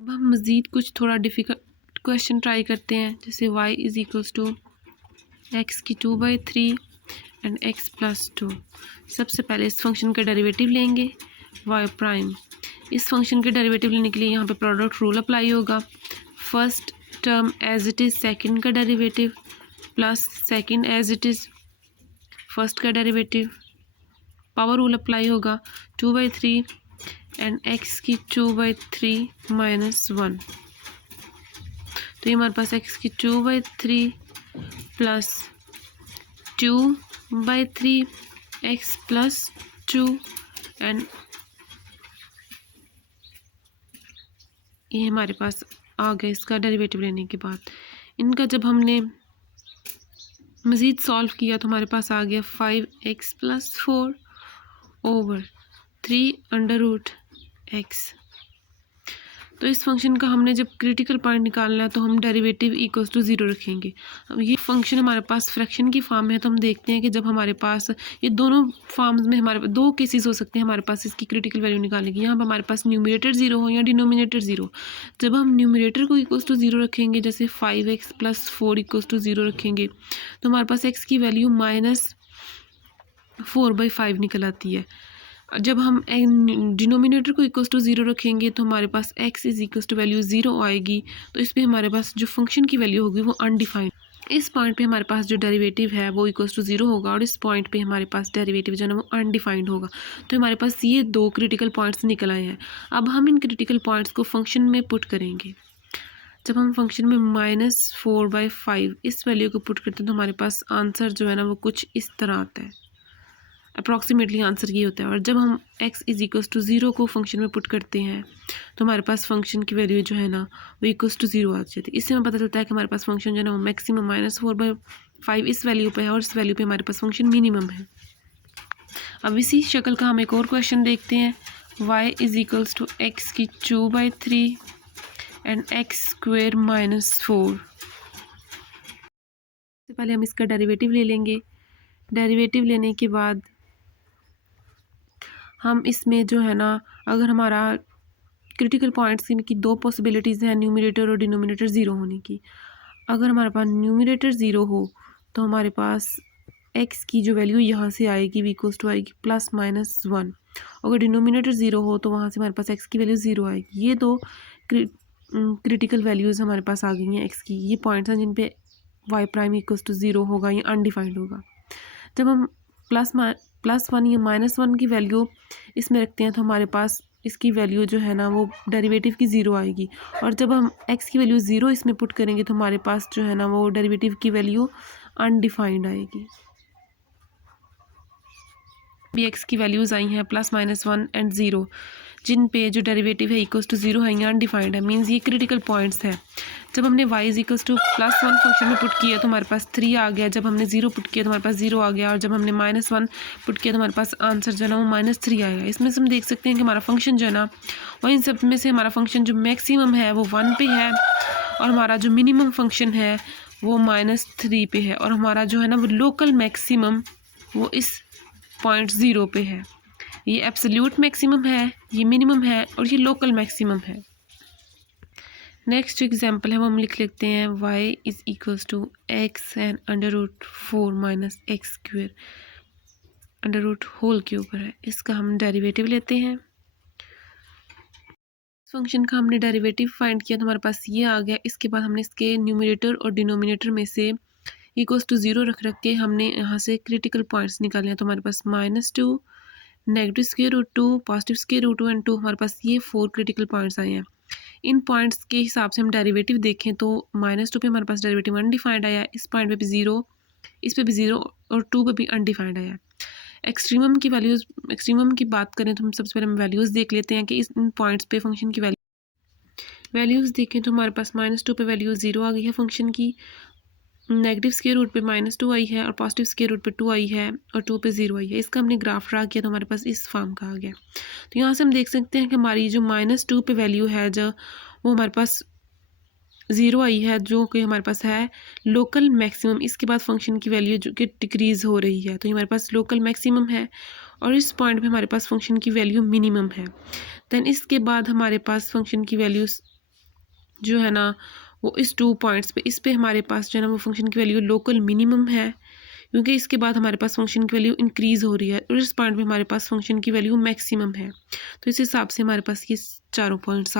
अब हम मज़ीद कुछ थोड़ा डिफ़िकल्ट क्वेश्चन ट्राई करते हैं, जैसे y is equals to x की 2/3 एंड x प्लस 2। सबसे पहले इस फंक्शन का डेरिवेटिव लेंगे y प्राइम। इस फंक्शन के डेरिवेटिव लेने के लिए यहाँ पे प्रोडक्ट रूल अप्लाई होगा। First term as it is second का derivative plus second as it is first का डेरिवेटिव, पावर रूल अप्लाई होगा 2/3 एंड x की 2/3 माइनस 1। तो ये हमारे पास x की 2/3 प्लस 2/3 x प्लस 2 एंड ये हमारे पास आ गया इसका डेरिवेटिव लेने के बाद। इनका जब हमने मज़ीद सॉल्व किया तो हमारे पास आ गया 5x plus 4 over 3 under root x. तो इस फंक्शन का हमने जब क्रिटिकल पॉइंट निकालना है तो हम डेरिवेटिव इक्वल्स टू 0 रखेंगे। अब ये फंक्शन हमारे पास फ्रैक्शन की फॉर्म में है, तो हम देखते हैं कि जब हमारे पास ये दोनों फॉर्म्स में हमारे पास दो केसेस हो सकते हैं हमारे पास इसकी क्रिटिकल वैल्यू निकालने की। यहाँ पर हमारे पास न्यूमरेटर 0 हो या डिनोमिनेटर 0। जब हम न्यूमरेटर को इक्वल्स टू 0 रखेंगे, जैसे 5x प्लस 4 इक्वल्स टू 0 रखेंगे, तो हमारे पास x की वैल्यू -4/5 निकल आती है। जब हम डिनोमिनेटर को इक्वल्स टू 0 रखेंगे तो हमारे पास x is equals to value 0 आएगी। तो इस पर हमारे पास जो फंक्शन की वैल्यू होगी वो अनडिफाइंड। इस पॉइंट पे हमारे पास जो डेरिवेटिव है वो इक्वल्स टू 0 होगा और इस पॉइंट पे हमारे पास डेरिवेटिव जो है ना वो अनडिफाइंड होगा। तो हमारे पास ये दो क्रिटिकल पॉइंट्स निकल आए हैं। अब हम इन क्रिटिकल पॉइंट्स को फंक्शन में पुट करेंगे। जब हम फंक्शन में -4/5 इस वैल्यू को पुट करते हैं तो हमारे पास आंसर जो है ना वो कुछ इस तरह आता है। अप्रॉक्सीमेटली आंसर ये होता है। और जब हम x इज इक्वल्स टू 0 को फंक्शन में पुट करते हैं तो हमारे पास फंक्शन की वैल्यू जो है ना वो इक्वल्स टू 0 आ जाती है। इससे हमें पता चलता है कि हमारे पास फंक्शन जो है ना वो मैक्सिमम -4/5 इस वैल्यू पे है और इस वैल्यू पे हमारे पास फंक्शन मिनिमम है। अब इसी शक्ल का हम एक और क्वेश्चन देखते हैं। y is equals to x की 2/3 एंड x स्क्वेयर -4। सबसे पहले हम इसका डेरिवेटिव ले लेंगे। डेरिवेटिव लेने के बाद हम इसमें जो है ना, अगर हमारा क्रिटिकल पॉइंट्स की दो पॉसिबिलिटीज़ हैं, न्यूमरेटर और डिनोमिनेटर 0 होने की। अगर हमारे पास न्यूमरेटर 0 हो तो हमारे पास x की जो वैल्यू यहाँ से आएगी वी इक्वल्स टू आएगी +-1। अगर डिनोमिनेटर 0 हो तो वहाँ से हमारे पास x की वैल्यू 0 आएगी। ये दो क्रिटिकल वैल्यूज़ हमारे पास आ गई हैं x की। ये पॉइंट्स हैं जिन पे y प्राइम इक्वल्स टू 0 होगा या अनडिफाइंड होगा। जब हम +1 या -1 की वैल्यू इसमें रखते हैं तो हमारे पास इसकी वैल्यू जो है ना वो डेरिवेटिव की 0 आएगी। और जब हम x की वैल्यू 0 इसमें पुट करेंगे तो हमारे पास जो है ना वो डेरिवेटिव की वैल्यू अनडिफाइंड आएगी। भी x की वैल्यूज़ आई हैं +-1 एंड 0, जिन पे जो डेरिवेटिव है इक्वल्स टू 0 है या अनडिफाइंड है, मीन्स ये क्रिटिकल पॉइंट्स हैं। जब हमने y is equals to +1 function में पुट किया तो हमारे पास 3 आ गया। जब हमने 0 पुट किया तो हमारे पास 0 आ गया। और जब हमने -1 पुट किया तो हमारे पास आंसर जो है ना वो -3 आएगा। इसमें से हम देख सकते हैं कि हमारा फंक्शन जो है ना वो इन सब में से हमारा फंक्शन जो मैक्सिमम है वो 1 पे है और हमारा जो मिनिमम फंक्शन है वो -3 पे है और हमारा जो है ना वो लोकल मैक्सिमम वो इस पॉइंट 0 पे है। ये एब्सोल्यूट मैक्सिमम है, ये मिनिमम है और ये लोकल मैक्सिमम है। नेक्स्ट एग्जांपल है वो हम लिख लेते हैं y is equals to x and √4 minus x square under whole के ऊपर है। इसका हम डेरिवेटिव लेते हैं। इस फंक्शन का हमने डेरिवेटिव फाइंड किया तो हमारे पास ये आ गया। इसके बाद हमने इसके न्यूमरेटर और डिनोमिनेटर में से इक्वल्स टू 0 रख के हमने यहाँ से क्रिटिकल पॉइंट्स निकाले हैं। तो हमारे पास -2, -√2, +√2 एंड 2, हमारे पास ये 4 क्रिटिकल पॉइंट्स आए हैं। इन पॉइंट्स के हिसाब से हम डेरिवेटिव देखें तो -2 पे हमारे पास डेरिवेटिव अनडिफाइंड आया, इस पॉइंट पे भी 0, इस पे भी 0 और 2 पे भी अनडिफाइंड आया। एक्सट्रीमम की बात करें तो हम सबसे पहले हम वैल्यूज़ देख लेते हैं कि इन पॉइंट्स पे फंक्शन की वैल्यूज़ देखें तो हमारे पास -2 पे वैल्यू 0 आ गई है फंक्शन की, नेगेटिव स्क्वायर रूट पे -2 आई है और पॉजिटिव स्क्वायर रूट पे 2 आई है और 2 पे 0 आई है। इसका हमने ग्राफ ड्रा किया तो हमारे पास इस फॉर्म का आ गया। तो यहाँ से हम देख सकते हैं कि हमारी जो -2 पे वैल्यू है जो वो हमारे पास 0 आई है, जो कि हमारे पास है लोकल मैक्सिमम। इसके बाद फंक्शन की वैल्यू जो कि डिक्रीज़ हो रही है, तो हमारे पास लोकल मैक्सिमम है और इस पॉइंट पे हमारे पास फंक्शन की वैल्यू मिनिमम है। दैन इसके बाद हमारे पास फंक्शन की वैल्यूज़ जो है ना वो इस 2 पॉइंट्स पे, इस पे हमारे पास जो है ना वो फंक्शन की वैल्यू लोकल मिनिमम है, क्योंकि इसके बाद हमारे पास फंक्शन की वैल्यू इंक्रीज़ हो रही है और इस पॉइंट पे हमारे पास फंक्शन की वैल्यू मैक्सिमम है। तो इस हिसाब से हमारे पास ये चारों पॉइंट्स